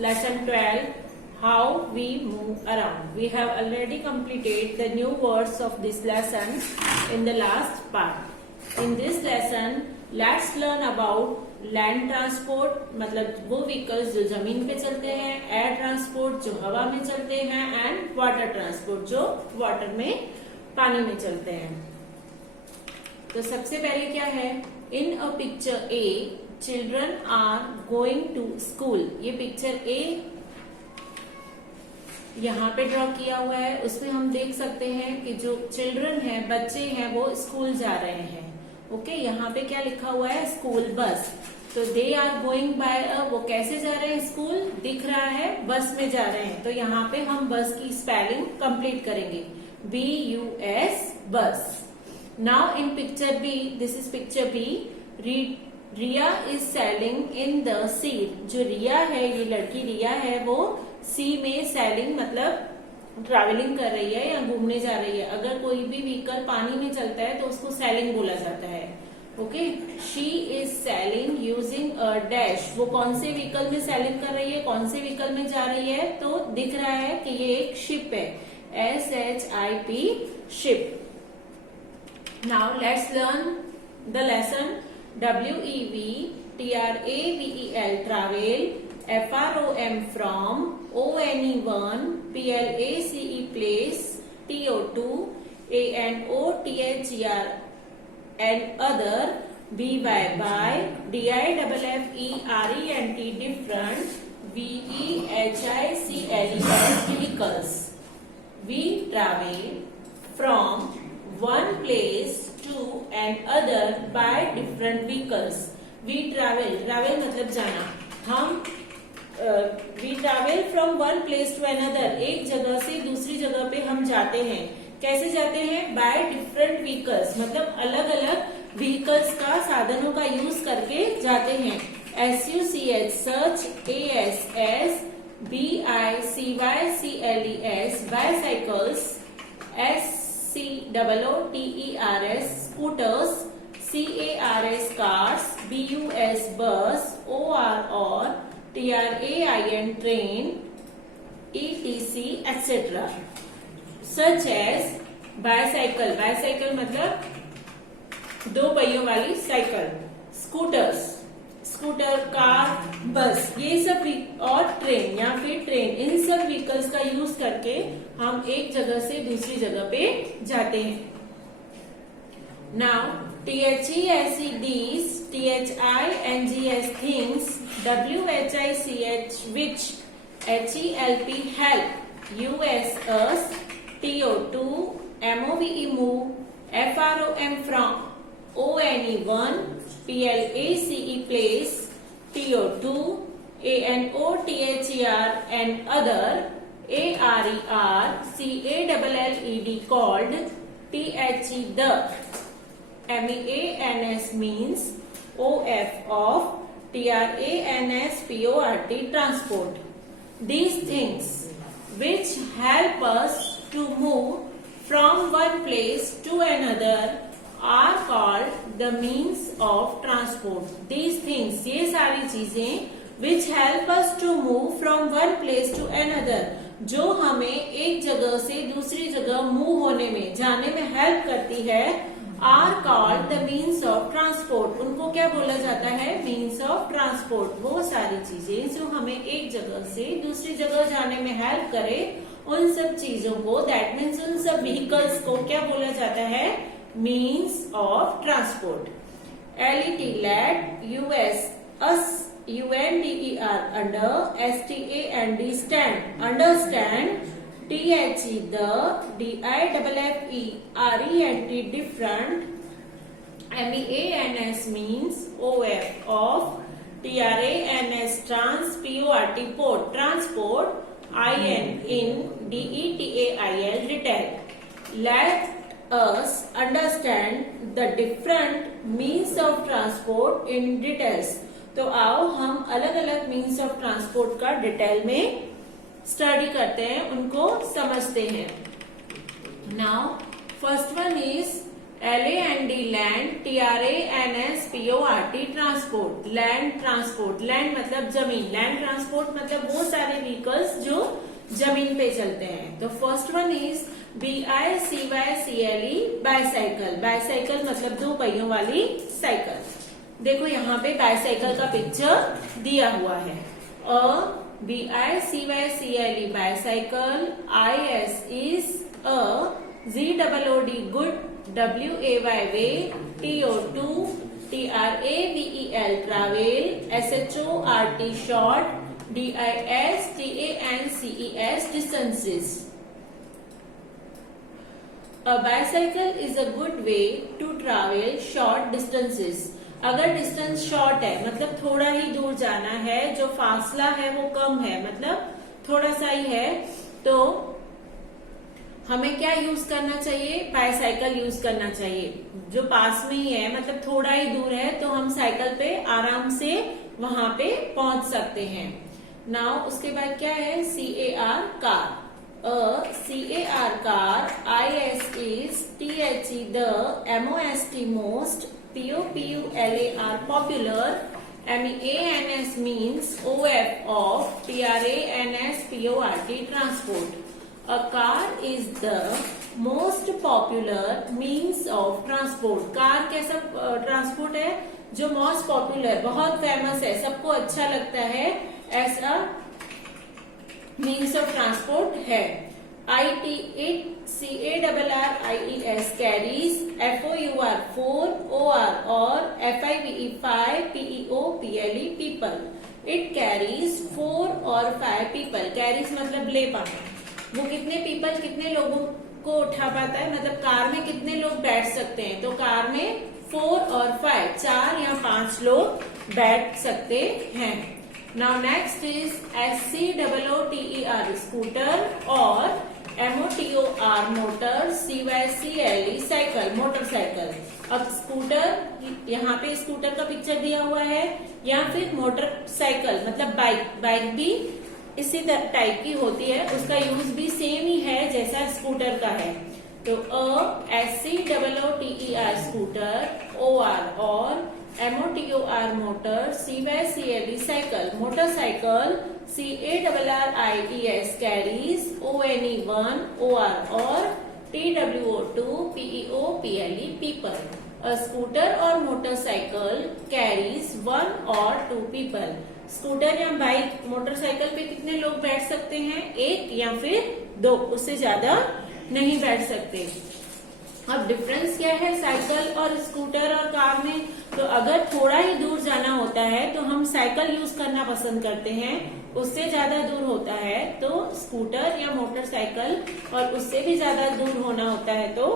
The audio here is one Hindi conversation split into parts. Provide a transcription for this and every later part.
lesson 12, how we move around. We have already completed the new words of this lesson in the last part. In this lesson, let's learn about land transport, मतलब वो व्हीकल्स जो जमीन पे चलते हैं, एयर ट्रांसपोर्ट जो हवा में चलते हैं, एंड वाटर ट्रांसपोर्ट जो वाटर में पानी में चलते हैं. तो सबसे पहले क्या है, in a picture A children are going to school. ये पिक्चर ए यहाँ पे ड्रॉ किया हुआ है. उसमें हम देख सकते हैं कि जो चिल्ड्रन है, बच्चे हैं, वो स्कूल जा रहे हैं. ओके, यहाँ पे क्या लिखा हुआ है, स्कूल बस. तो दे आर गोइंग बाय अ, वो कैसे जा रहे हैं, स्कूल दिख रहा है, बस में जा रहे हैं. तो यहाँ पे हम बस की स्पेलिंग कंप्लीट करेंगे, BUS bus. Now in picture B, this is picture B, Riya is sailing in the sea. जो रिया है, ये लड़की रिया है, वो सी में सेलिंग मतलब ट्रैवलिंग कर रही है या घूमने जा रही है. अगर कोई भी व्हीकल पानी में चलता है तो उसको सेलिंग बोला जाता है. Okay, she is selling using a dash. वो कौन से व्हीकल में सेलिंग कर रही है, कौन से व्हीकल में जा रही है, तो दिख रहा है कि ये एक शिप है, SHIP ship. Now let's learn the lesson. WEV travel, FROM from, ONE1, PLACE place, TO2, ANOTHER and other, BY by, DIFFERENT different, VEHICLES vehicles. We travel from one place to another by different vehicles. We travel मतलब जाना. हम we travel from one place to another, एक जगह से दूसरी जगह पे हम जाते हैं. कैसे जाते हैं, बाय डिफरेंट व्हीकल्स, मतलब अलग अलग व्हीकल्स का, साधनों का यूज करके जाते हैं. SUCH search, ASS BICYCLES बाइसाइकल्स, SCOOTERS scooters, CARS cars, BUS बस, OR TRAIN train, ETC etc. such as bicycle, bicycle मतलब दो पहियों वाली साइकिल, स्कूटर्स, स्कूटर, कार, बस, ये सब, और ट्रेन या फिर ट्रेन, इन सब व्हीकल्स का यूज करके हम एक जगह से दूसरी जगह पे जाते हैं. Now THESEDs, THINGS things, WHICH which, HELP help, US us, TO2 MOVE move, FROM from, ONE1 PLACE place, TO2 ANOTHER and other, ARER called, THE the, MEANS means, OF of, TRANSPORT transport. These things which help us to move from one place to another are called the means of transport. These things, ये सारी चीजें, which help us to move from one place to another, जो हमें एक जगह से दूसरी जगह मूव होने में, जाने में हेल्प करती है, are called the means of transport. उनको क्या बोला जाता है, मीन्स ऑफ ट्रांसपोर्ट. वो सारी चीजें जो हमें एक जगह से दूसरी जगह जाने में हेल्प करे, उन सब चीजों को, दैट मीन्स उन सब व्हीकल्स को क्या बोला जाता है, means of transport. LET let, US us, UNDER under, STAND stand, understand, THE the, DIFFERENT different, MEANS means, OF of, TRANS transport port, transport, IN in, DETAIL detail. Let us understand the different means of transport in details. तो आओ हम अलग अलग मीन्स ऑफ ट्रांसपोर्ट का डिटेल में स्टडी करते हैं, उनको समझते हैं. Now first one is LAND land, TRANSPORT transport, land transport. Land मतलब जमीन, लैंड ट्रांसपोर्ट मतलब वो व्हीकल्स जो जमीन पे चलते हैं। तो first one is BICYCLE bicycle. Bicycle मतलब दो पहियों वाली साइकिल। देखो यहाँ पे बाईसाइकिल का पिक्चर दिया हुआ है। BICYCLE bicycle, IS is a ZOOD good, WAY way, TO2 TRAVEL travel, SHORT short, DISTANCES distances. A bicycle is a good way to travel short distances. अगर डिस्टेंस शॉर्ट है मतलब थोड़ा ही दूर जाना है, जो फासला है वो कम है मतलब थोड़ा सा ही है, तो हमें क्या यूज करना चाहिए? बाईसाइकिल यूज करना चाहिए। जो पास में ही है मतलब थोड़ा ही दूर है तो हम साइकिल पे आराम से वहां पे पहुंच सकते हैं। नाउ उसके बाद क्या है? CAR car. CAR car, IS is THE the, MOST most, POPULAR popular, MEANS means OF of, TRANS PORT transport. A car is the most popular means of transport. Car कैसा ट्रांसपोर्ट है? जो मोस्ट पॉपुलर, बहुत फेमस है, सबको अच्छा लगता है, ऐसा मीन्स ऑफ ट्रांसपोर्ट है। IT it, CARRIES carries, FOUR 4, OR or, FIVE 5, PEO PLE people. It carries 4 or 5 people. Carries मतलब ले पाना। वो कितने पीपल, कितने लोगों को उठा पाता है, मतलब कार में कितने लोग बैठ सकते हैं? तो कार में 4 और 5, 4 या 5 लोग बैठ सकते हैं। Now next is SCOOTER scooter और MOTOR motor, CYCLE cycle, motorcycle. अब स्कूटर, यहाँ पे स्कूटर का पिक्चर दिया हुआ है, या फिर मोटरसाइकिल मतलब बाइक। बाइक भी इसी टाइप की होती है, उसका यूज भी सेम ही है जैसा स्कूटर का है। तो SCOOTER स्कूटर, OR और MOTOR motor, CYCLE cycle, motorcycle, CARRIES carries, ONE 1, OR और TWO2 PEO PLE people. A scooter or motorcycle carries 1 or 2 people. Scooter या बाइक, मोटरसाइकिल पे कितने लोग बैठ सकते हैं? 1 या फिर 2, उससे ज्यादा नहीं बैठ सकते। अब डिफरेंस क्या है साइकिल और स्कूटर और कार में? तो अगर थोड़ा ही दूर जाना होता है तो हम साइकिल यूज करना पसंद करते हैं, उससे ज्यादा दूर होता है तो स्कूटर या मोटरसाइकिल, और उससे भी ज्यादा दूर होना होता है तो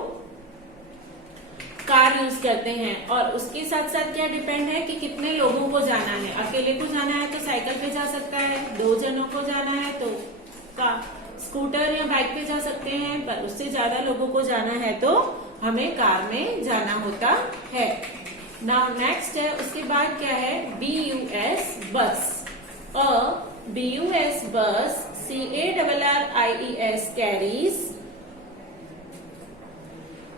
कार यूज करते हैं। और उसके साथ साथ क्या डिपेंड है कि कितने लोगों को जाना है। अकेले को जाना है तो साइकिल पे जा सकता है, 2 जनों को जाना है तो स्कूटर या बाइक पे जा सकते हैं, पर उससे ज्यादा लोगों को जाना है तो हमें कार में जाना होता है। नाउ नेक्स्ट है, उसके बाद क्या है? BUS बस। BUS बस, CARRIES carries,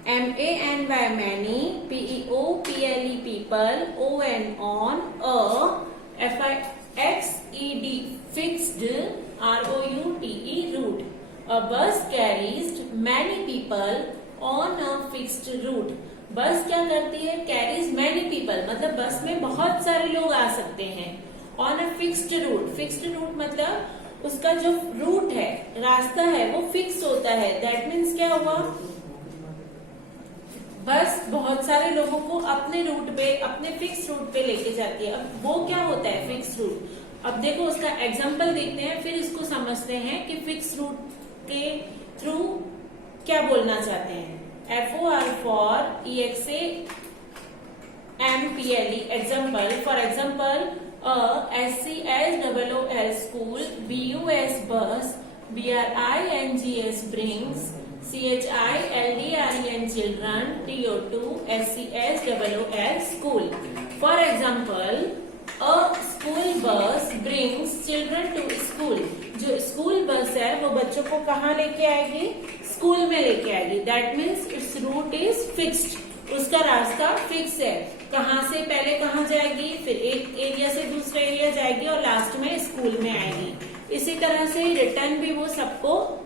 MANY many, PEO PLE people, ON on, FIXED fixed, ROUTE route. A bus carries many people on a fixed route. बस क्या करती है? कैरीज मैनी पीपल मतलब बस में बहुत सारे लोग आ सकते हैं। On a fixed route, fixed route मतलब उसका जो रूट है, रास्ता है, वो फिक्स होता है। दैट मीन्स क्या हुआ? बस बहुत सारे लोगों को अपने रूट पे, अपने फिक्स रूट पे लेके जाती है। अब वो क्या होता है फिक्स रूट? अब देखो उसका एग्जांपल देखते हैं, फिर इसको समझते हैं कि फिक्स रूट के थ्रू क्या बोलना चाहते हैं। FOR for EXAMPLE example. For example, SCSOOL school, BUS bus, BRINGS brings, CHILDREN children, TO2 SCSOOL school. For example, a school bus brings children to school. जो स्कूल बस है वो बच्चों को कहाँ लेके आएगी? स्कूल में लेके आएगी। That means it's route is fixed, उसका रास्ता फिक्स है। कहाँ से पहले कहाँ जाएगी, फिर एक एरिया से दूसरे एरिया जाएगी और लास्ट में स्कूल में आएगी। इसी तरह से रिटर्न भी वो सबको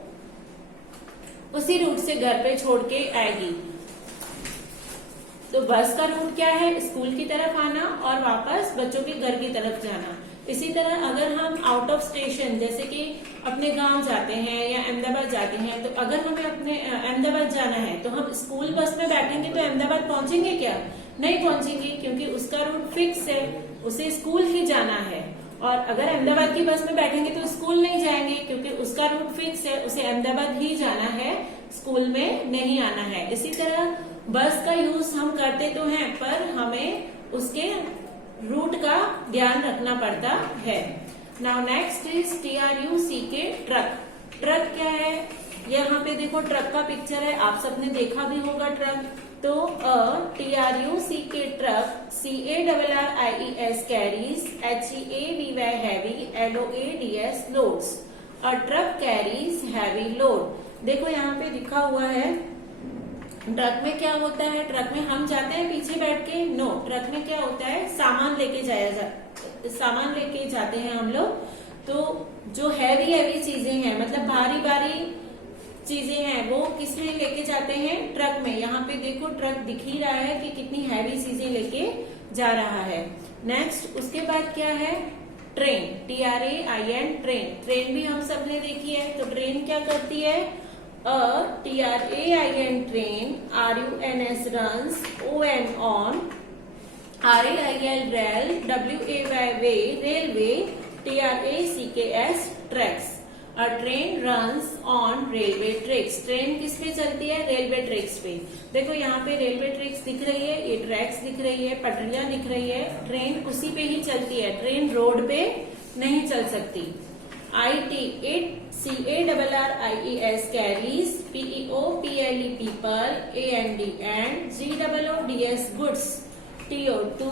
उसी रूट से घर पे छोड़ के आएगी। तो बस का रूट क्या है, स्कूल की तरफ आना और वापस बच्चों के घर की तरफ जाना। इसी तरह अगर हम आउट ऑफ स्टेशन जैसे कि अपने गांव जाते हैं या अहमदाबाद जाते हैं, तो अगर हमें अपने अहमदाबाद जाना है तो हम स्कूल बस में बैठेंगे तो अहमदाबाद पहुंचेंगे क्या? नहीं पहुंचेंगे, क्योंकि उसका रूट फिक्स है, उसे स्कूल ही जाना है। और अगर अहमदाबाद की बस में बैठेंगे तो स्कूल नहीं जाएंगे, क्योंकि उसका रूट फिक्स है, उसे अहमदाबाद ही जाना है, स्कूल में नहीं आना है। इसी तरह बस का यूज हम करते तो हैं, पर हमें उसके रूट का ध्यान रखना पड़ता है। Now next is TRUCK truck. Truck क्या है? यहाँ पे देखो ट्रक का पिक्चर है, आप सबने देखा भी होगा ट्रक। तो TRUCK truck, CARRIES carries, HEAVY heavy, LOADS loads. A truck carries heavy load. देखो यहाँ पे लिखा हुआ है ट्रक में क्या होता है। ट्रक में हम जाते हैं पीछे बैठ के? नो, ट्रक में क्या होता है, सामान लेके जाते हैं हम लोग। तो जो हैवी चीजें हैं, मतलब भारी चीजें हैं, वो किसमें लेके जाते हैं? ट्रक में। यहाँ पे देखो ट्रक दिख ही रहा है कि कितनी हैवी चीजें लेके जा रहा है। नेक्स्ट उसके बाद क्या है? Train, TRAIN train. ट्रेन भी हम सबने देखी है। तो ट्रेन क्या करती है? TRAIN train, RUNS runs, ON on, RAIL rail, WAY railway, TRACKS tracks। A train runs on railway tracks। Train किस पे चलती है? रेलवे ट्रैक्स पे। देखो यहाँ पे रेलवे ट्रैक्स दिख रही है, ये ट्रैक्स दिख रही है, पटरियां दिख रही है, ट्रेन उसी पे ही चलती है, ट्रेन रोड पे नहीं चल सकती। IT CARRIES carries, PEOPLE people, AND and GOODS goods, TO2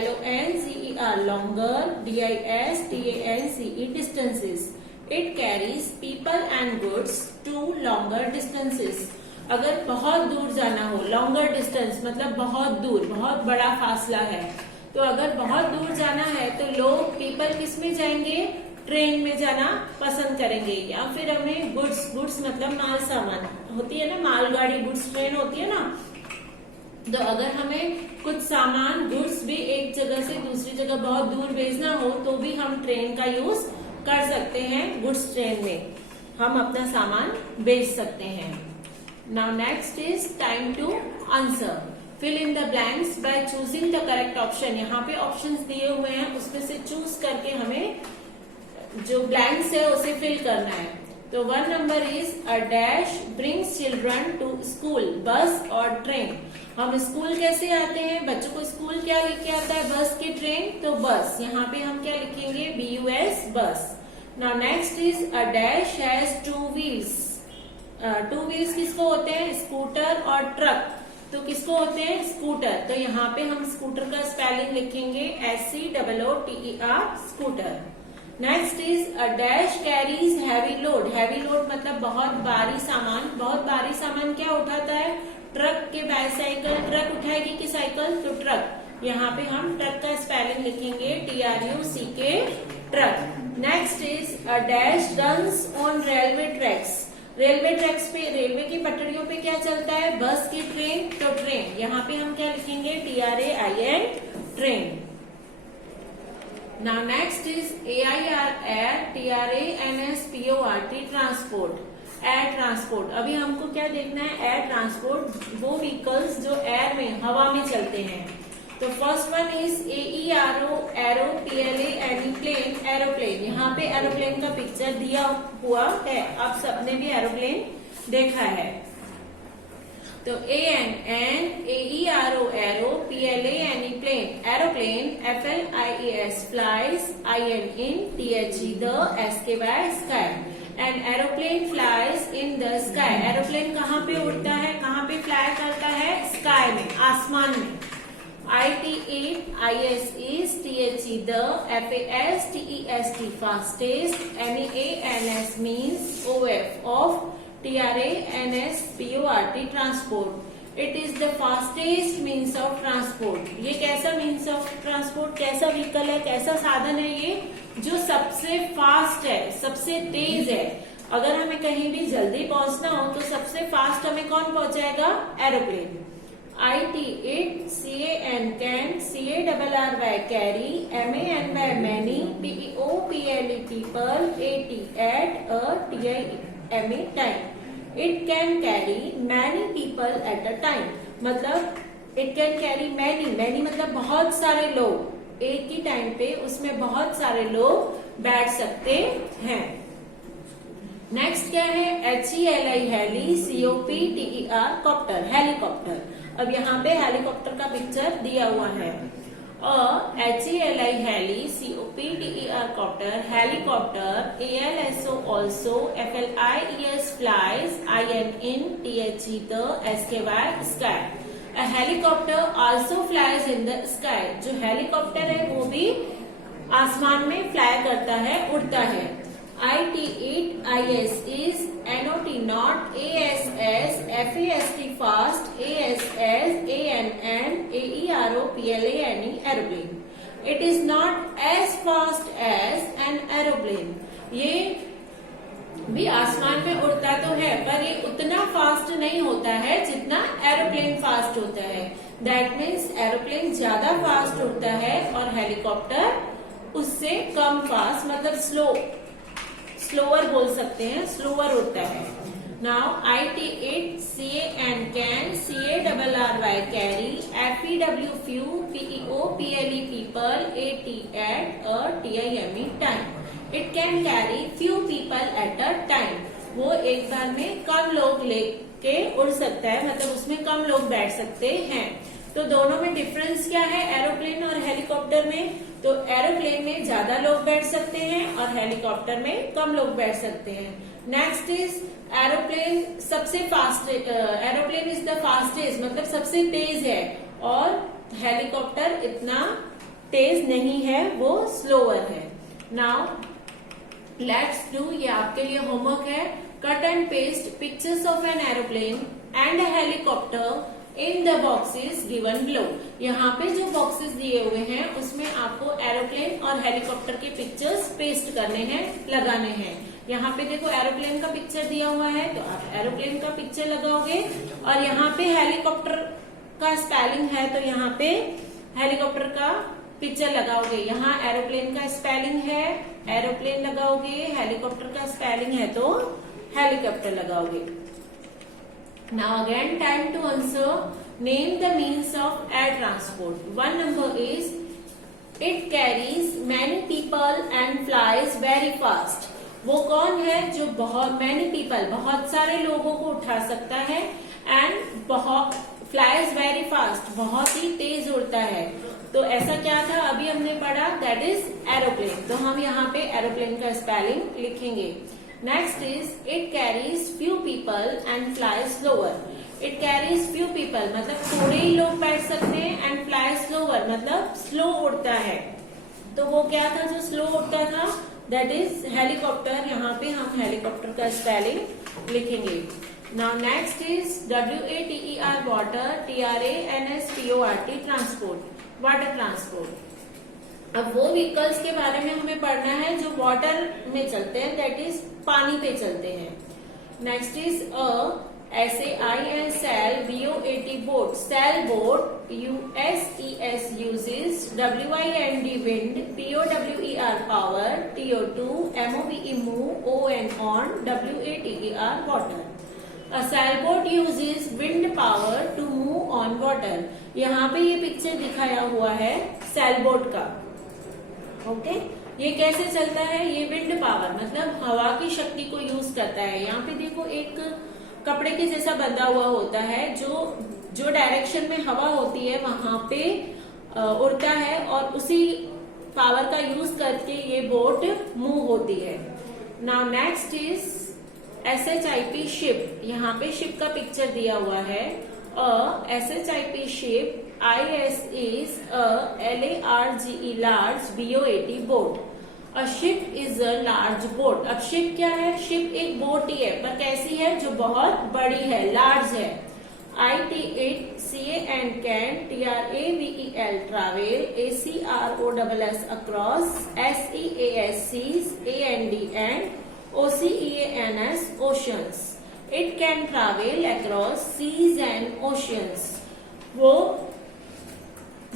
LONGER longer, DISTANCE distances। It carries people and goods to longer distances। अगर बहुत दूर जाना हो, longer distance मतलब बहुत दूर, बहुत बड़ा फासला है, तो अगर बहुत दूर जाना है तो लोग पीपल किस में जाएंगे? ट्रेन में जाना पसंद करेंगे। या फिर हमें गुड्स मतलब माल सामान होती है ना, मालगाड़ी गुड्स ट्रेन होती है ना, तो अगर हमें कुछ सामान गुड्स भी एक जगह से दूसरी जगह बहुत दूर भेजना हो तो भी हम ट्रेन का यूज कर सकते हैं। गुड्स ट्रेन में हम अपना सामान भेज सकते हैं। Now next is time to answer. Fill in the blanks by choosing the correct option. यहाँ पे ऑप्शंस दिए हुए हैं, उसमें से चूज करके हमें जो ब्लैंक्स है उसे फिल करना है। तो 1 number is a dash brings children to school, bus और ट्रेन। हम स्कूल कैसे आते हैं? बच्चों को स्कूल क्या लेके आता है? बस की ट्रेन, तो बस। यहाँ पे हम क्या लिखेंगे? BUS bus. Now next is a dash has 2 wheels. 2 wheels किसको होते हैं? स्कूटर और ट्रक। तो किसको होते हैं? स्कूटर। तो यहाँ पे हम स्कूटर का स्पेलिंग लिखेंगे SCOOTER scooter. Next is a dash carries heavy load. Heavy load मतलब बहुत भारी सामान। बहुत भारी सामान क्या उठाता है? ट्रक के बाईसाइकिल। ट्रक उठाएगी कि साइकिल? तो ट्रक। यहाँ पे हम ट्रक का स्पेलिंग लिखेंगे TRUCK truck. Next is a dash runs on railway tracks. Railway tracks पे, रेलवे की पटरियों पे क्या चलता है? बस की ट्रेन, तो ट्रेन। यहाँ पे हम क्या लिखेंगे? TRAIN train. Now next is AIR air, TRANSPORT transport. Air transport. अभी हमको क्या देखना है? एयर ट्रांसपोर्ट, वो व्हीकल्स जो एयर में, हवा में चलते हैं। तो first one is AERO aero, PLA aeroplane aeroplane. यहाँ पे एरोप्लेन का पिक्चर दिया हुआ है, आप सबने भी एरोप्लेन देखा है। तो AN AERO aero, PLA aeroplane aeroplane, FLIES flies, IN THE the, SKY sky. And aeroplane flies in the sky. Aeroplane कहाँ पे उड़ता है? कहाँ पे फ्लाई करता है? स्काई में, आसमान में। ITEIS THE the, FASTEST fastest, MANS means of, TRANSPORT transport. It is the fastest means of transport. ये कैसा मीन्स ऑफ ट्रांसपोर्ट, कैसा व्हीकल है, कैसा साधन है? ये जो सबसे फास्ट है, सबसे तेज है। अगर हमें कहीं भी जल्दी पहुंचना हो तो सबसे फास्ट हमें कौन पहुंचाएगा? Aeroplane. IT it, CAN can, CARRY carry, MANY many, PEOPLE people, AT at, TIME time. It can carry many people at a time, मतलब it can carry many, many मतलब बहुत सारे लोग, एक ही टाइम पे उसमें बहुत सारे लोग बैठ सकते हैं। नेक्स्ट क्या है? HELI heli, COPTER copter, helicopter. अब यहाँ पे हेलीकॉप्टर का पिक्चर दिया हुआ है। HELI heli, COPTER copter, helicopter, ALSO also, FLIES flies, INTHE the, SKY sky। A helicopter also flies in the sky। जो हेलीकॉप्टर है वो भी आसमान में फ्लाई करता है, उड़ता है। IT it, IS is, NOT not, ASS, FAST fast, ASS, ANN, AERO PLANE aeroplane। It is not as fast as an aeroplane। ये भी आसमान में उड़ता तो है पर ये उतना फास्ट नहीं होता है जितना एरोप्लेन फास्ट होता है। दैट मीन्स एरोप्लेन ज्यादा फास्ट उड़ता है और हेलीकॉप्टर उससे कम फास्ट, मतलब स्लोअर बोल सकते हैं, स्लोअर उड़ता है। Now IT it, CAN can, CARRY carry, FEW few, PEOPLE people, AT at, TIME time. It can carry few people at a time. वो एक बार में कम लोग लेके उड़ सकता है, मतलब उसमें कम लोग बैठ सकते हैं। तो दोनों में डिफरेंस क्या है एरोप्लेन और हेलीकॉप्टर में? तो एरोप्लेन में ज्यादा लोग बैठ सकते हैं और हेलीकॉप्टर में कम लोग बैठ सकते हैं। नेक्स्ट इज एरोप्लेन सबसे fast, aeroplane is the fastest, मतलब सबसे तेज है, और हेलीकॉप्टर इतना तेज नहीं है, वो स्लोअर है। नाउ लेट्स डू, ये आपके लिए होमवर्क है। Cut and paste pictures of an aeroplane and a helicopter in the boxes given below. यहाँ पे जो बॉक्सेस दिए हुए हैं उसमें आपको एरोप्लेन और हेलीकॉप्टर के पिक्चर्स पेस्ट करने हैं, लगाने हैं। यहाँ पे देखो एरोप्लेन का पिक्चर दिया हुआ है तो आप एरोप्लेन का पिक्चर लगाओगे, और यहाँ पे हेलीकॉप्टर का स्पेलिंग है तो यहाँ पे हेलीकॉप्टर का पिक्चर लगाओगे। यहाँ एरोप्लेन का स्पेलिंग है, एरोप्लेन लगाओगे, हेलीकॉप्टर का स्पेलिंग है तो हेलीकॉप्टर लगाओगे। Now again time to answer. Name the means of air transport. One number is it carries many people and flies very fast. वो कौन है जो बहुत many people, बहुत सारे लोगों को उठा सकता है, and बहुत flies very fast, बहुत ही तेज उड़ता है। तो ऐसा क्या था अभी हमने पढ़ा, that is aeroplane। तो हम यहाँ पे एरोप्लेन का स्पेलिंग लिखेंगे। Next is it carries few people and flies slower। It carries few people मतलब थोड़े ही लोग बैठ सकते हैं, and flies slower मतलब स्लो उड़ता है। तो वो क्या था जो स्लो उड़ता था? That is helicopter. यहाँ पे हम हेलीकॉप्टर का स्पेलिंग लिखेंगे। Now next is WATER water, TRANSPORT transport, water transport. अब वो व्हीकल्स के बारे में हमें पढ़ना है जो वाटर में चलते हैं, दैट इज पानी पे चलते हैं। Next is SAIL sail, BOAT boat, sail boat, USES uses, WIND wind, POWER power, TO2, MOVE move, ON on, WATER water. A sailboat uses wind power to move on water। यहाँ पे ये पिक्चर दिखाया हुआ है सैलबोट का। ओके, ये कैसे चलता है? ये विंड पावर मतलब हवा की शक्ति को यूज करता है। यहाँ पे देखो एक कपड़े के जैसा बंधा हुआ होता है, जो डायरेक्शन में हवा होती है वहां पे उड़ता है, और उसी पावर का यूज करके ये बोट मूव होती है। Now next is SHIP ship. यहाँ पे शिप का पिक्चर दिया हुआ है। SHIP ship, IS is a LARGE large, BOAT boat। A ship is a large boat। अब शिप क्या है? शिप एक बोट ही है पर कैसी है? जो बहुत बड़ी है, लार्ज है। it, CAN can, TRAVEL travel, ACROSS across, SEASCs, and OCEANS oceans. It can travel across seas and oceans. वो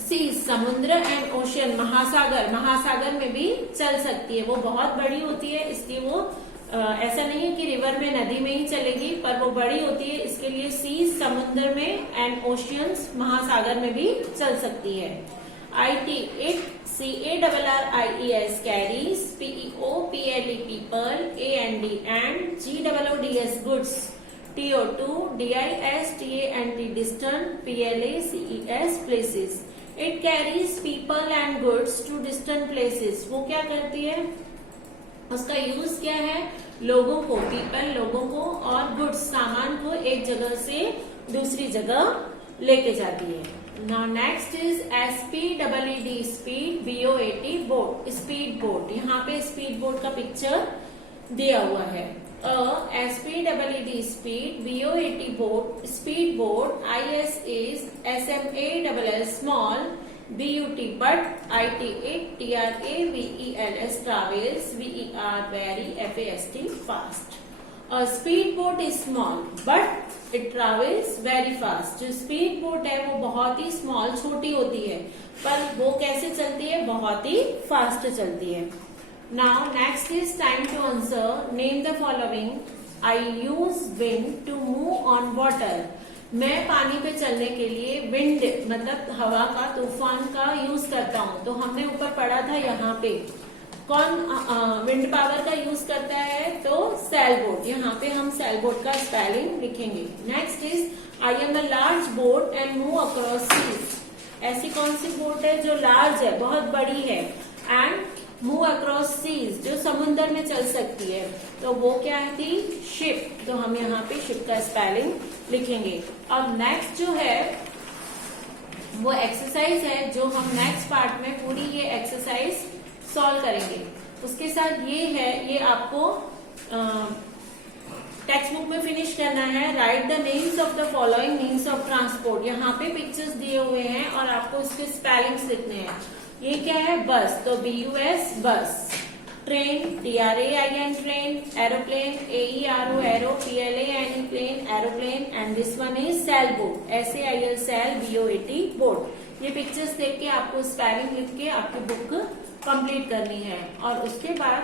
सीज समुद्र एंड ओशियन महासागर में भी चल सकती है। वो बहुत बड़ी होती है, इसलिए वो ऐसा नहीं है कि रिवर में नदी में ही चलेगी, पर वो बड़ी होती है, इसके लिए सीज समुद्र में एंड ओशियंस महासागर में भी चल सकती है। IT it, CARRIES carries, PEOPLE people, AND GOODS goods, TO2 DISTANT distant, PLACES places. It carries people and goods to distant places. वो क्या करती है, उसका यूज क्या है, लोगों को, पीपल लोगों को, और गुड्स सामान को एक जगह से दूसरी जगह लेके जाती है। Now next is SPEED speed, BOAT boat, speed boat. यहाँ पे स्पीड बोट का पिक्चर दिया हुआ है। SPEED speed, BOAT boat, speed boat, IS is SMALL small, BUT but, IT it, TRAVELS travels, VER very, FAST fast. A speedboat is small but it travels very fast. जो स्पीड बोट है वो बहुत ही स्मॉल, छोटी होती है, पर वो कैसे चलती है, बहुत ही फास्ट चलती है। Now next is time to answer. Name the following. I use wind to move on water. मैं पानी पे चलने के लिए विंड मतलब हवा का, तूफान का यूज करता हूँ। तो हमने ऊपर पढ़ा था, यहाँ पे कौन विंड पावर का यूज करता है, तो सेल बोट। यहाँ पे हम सेल बोट का स्पेलिंग लिखेंगे। Next is I am a large boat and move across seas. ऐसी कौन सी बोट है जो लार्ज है, बहुत बड़ी है, एंड मूव अक्रॉस सीज जो समुद्र में चल सकती है, तो वो क्या थी, शिप। तो हम यहाँ पे शिप का स्पेलिंग लिखेंगे। अब नेक्स्ट जो है वो एक्सरसाइज है, जो हम नेक्स्ट पार्ट में पूरी ये एक्सरसाइज सॉल्व करेंगे। उसके साथ ये है, ये आपको टेक्स्ट बुक में फिनिश करना है। Right the names of the following means of transport. यहाँ पे पिक्चर्स दिए हुए हैं और आपको उसके स्पेलिंग्स लिखने हैं। ये क्या है, बस, तो BUS bus, train, TRAIN train, aeroplane, AERO aero, PLANE plane, aeroplane, and this one is sail boat, SAIL sail, BOAT boat. ये पिक्चर्स देख के आपको स्पेलिंग लिख के आपकी बुक कंप्लीट करनी है। और उसके बाद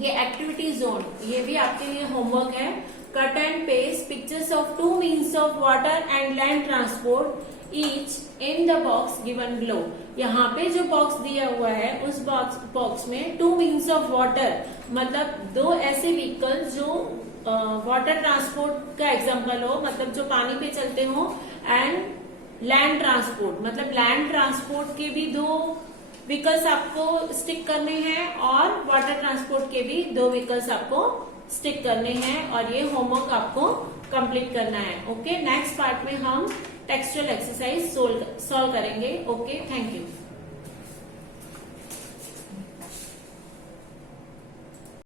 ये एक्टिविटी जोन, ये भी आपके लिए होमवर्क है। Cut and paste pictures of 2 means of water and land transport each in the box given below. यहाँ पे जो बॉक्स दिया हुआ है उस बॉक्स में 2 मीन्स ऑफ वाटर मतलब 2 ऐसे व्हीकल जो वाटर ट्रांसपोर्ट का एग्जांपल हो, मतलब जो पानी पे चलते हो, एंड लैंड ट्रांसपोर्ट मतलब लैंड ट्रांसपोर्ट के भी 2 व्हीकल्स आपको स्टिक करने हैं, और वाटर ट्रांसपोर्ट के भी 2 व्हीकल्स आपको स्टिक करने हैं, और ये होमवर्क आपको कंप्लीट करना है। ओके, नेक्स्ट पार्ट में हम टेक्सचुअल एक्सरसाइज सॉल्व करेंगे। Okay, thank you.